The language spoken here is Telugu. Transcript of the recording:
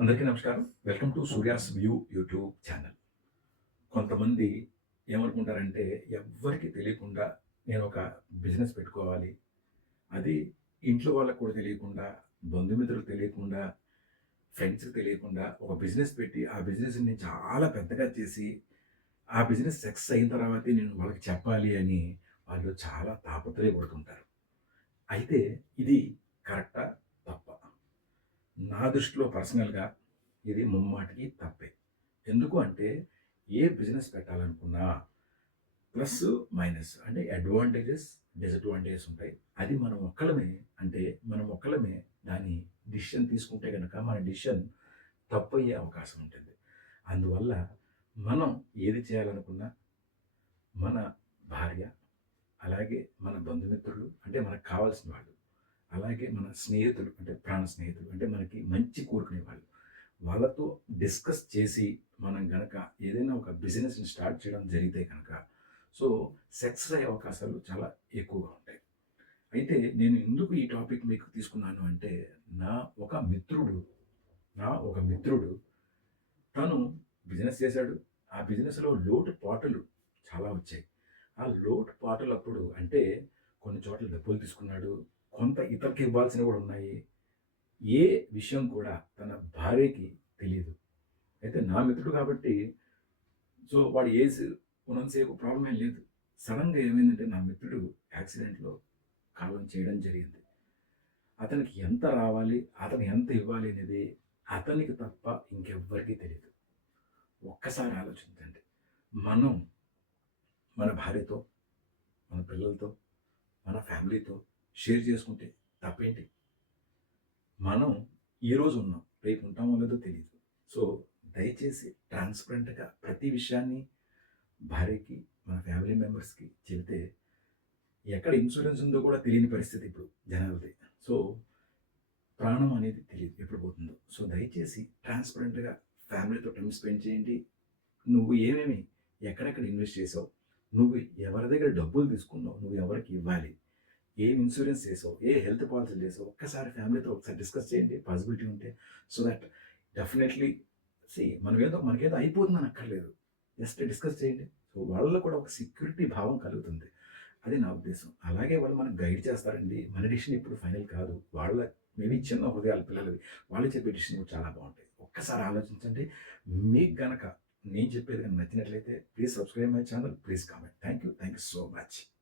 అందరికీ నమస్కారం. Welcome to Surya's view YouTube channel. కొంతమంది ఏమనుకుంటారంటే ఎవ్వరికి తెలియకుండా నేను ఒక బిజినెస్ పెట్టుకోవాలి. అది ఇంట్లో వాళ్ళకు కూడా తెలియకుండా బంధుమిత్రులకు తెలియకుండా ఫ్రెండ్స్కి తెలియకుండా ఒక బిజినెస్ పెట్టి ఆ బిజినెస్ని చాలా పెద్దగా చేసి ఆ బిజినెస్ సక్సెస్ అయిన తర్వాతే నేను వాళ్ళకి చెప్పాలి అని వాళ్ళు చాలా తాపత్రయపడుతుంటారు. అయితే ఇది కరెక్టా? నా దృష్టిలో పర్సనల్గా ఇది ముమ్మాటికి తప్పే. ఎందుకు అంటే ఏ బిజినెస్ పెట్టాలనుకున్నా ప్లస్ మైనస్ అంటే అడ్వాంటేజెస్ డిసడ్వాంటేజెస్ ఉంటాయి. అది మనం ఒక్కలమే అంటే మనం ఒక్కలమే దాని డిసిషన్ తీసుకుంటే కనుక మన డిసిషన్ తప్పయ్యే అవకాశం ఉంటుంది. అందువల్ల మనం ఏది చేయాలనుకున్నా మన భార్య అలాగే మన బంధుమిత్రులు అంటే మనకు కావాల్సిన వాళ్ళు అలాగే మన స్నేహితులు అంటే ప్రాణ స్నేహితులు అంటే మనకి మంచి కోరుకునే వాళ్ళు. వాళ్ళతో డిస్కస్ చేసి మనం గనక ఏదైనా ఒక బిజినెస్ని స్టార్ట్ చేయడం జరిగితే కనుక సో సక్సెస్ అయ్యే అవకాశాలు చాలా ఎక్కువగా ఉంటాయి. అయితే నేను ఎందుకు ఈ టాపిక్ మీకు తీసుకున్నాను అంటే నా ఒక మిత్రుడు నా ఒక మిత్రుడు తను బిజినెస్ చేశాడు. ఆ బిజినెస్లో లోటు పాటలు చాలా వచ్చాయి. ఆ లోటు పాటలు అప్పుడు అంటే కొన్ని చోట్ల డబ్బులు తీసుకున్నాడు కొంత ఇతరులకు ఇవ్వాల్సినవి కూడా ఉన్నాయి. ఏ విషయం కూడా తన భార్యకి తెలియదు అయితే నా మిత్రుడు కాబట్టి సో వాడు ఏజ్ ఉన్నంతసేపు ప్రాబ్లం ఏం లేదు. సడన్గా ఏమైందంటే నా మిత్రుడు యాక్సిడెంట్లో కాలం చేయడం జరిగింది. అతనికి ఎంత రావాలి అతను ఎంత ఇవ్వాలి అనేది అతనికి తప్ప ఇంకెవ్వరికీ తెలియదు ఒక్కసారి ఆలోచించండి. మనం మన భార్యతో మన పిల్లలతో మన ఫ్యామిలీతో షేర్ చేసుకుంటే తప్పేంటి? మనం ఈరోజు ఉన్నాం. రేపు ఉంటామో లేదో తెలియదు సో దయచేసి ట్రాన్స్పరెంట్గా ప్రతి విషయాన్ని భార్యకి మన ఫ్యామిలీ మెంబర్స్కి చెబితే ఎక్కడ ఇన్సూరెన్స్ ఉందో కూడా తెలియని పరిస్థితి ఇప్పుడు జనాలది. సో ప్రాణం అనేది తెలియదు ఎప్పుడు పోతుందో. సో దయచేసి ట్రాన్స్పరెంట్గా ఫ్యామిలీతో టైం స్పెండ్ చేయండి. నువ్వు ఏమేమి ఎక్కడెక్కడ ఇన్వెస్ట్ చేసావు? నువ్వు ఎవరి దగ్గర డబ్బులు తీసుకున్నావు? నువ్వు ఎవరికి ఇవ్వాలి? ఏం ఇన్సూరెన్స్ చేసో ఏ హెల్త్ పాలసీ చేసో ఒక్కసారి ఫ్యామిలీతో ఒకసారి డిస్కస్ చేయండి పాసిబిలిటీ ఉంటే. సో దట్ డెఫినెట్లీ సి మనం ఏదో మనకేదో అయిపోతుందని అక్కర్లేదు. జస్ట్ డిస్కస్ చేయండి. సో వాళ్ళలో కూడా ఒక సెక్యూరిటీ భావం కలుగుతుంది. అది నా ఉద్దేశం. అలాగే వాళ్ళు మనకు గైడ్ చేస్తారండి. మన డిసిషన్ ఇప్పుడు ఫైనల్ కాదు. వాళ్ళ మేబీ చిన్న హృదయాలు పిల్లలవి. వాళ్ళు చెప్పే డిసిషన్ కూడా చాలా బాగుంటాయి. ఒక్కసారి ఆలోచించండి. మీకు గనక నేను చెప్పేది కానీ నచ్చినట్లయితే please subscribe my channel please comment. Thank you thank you so much.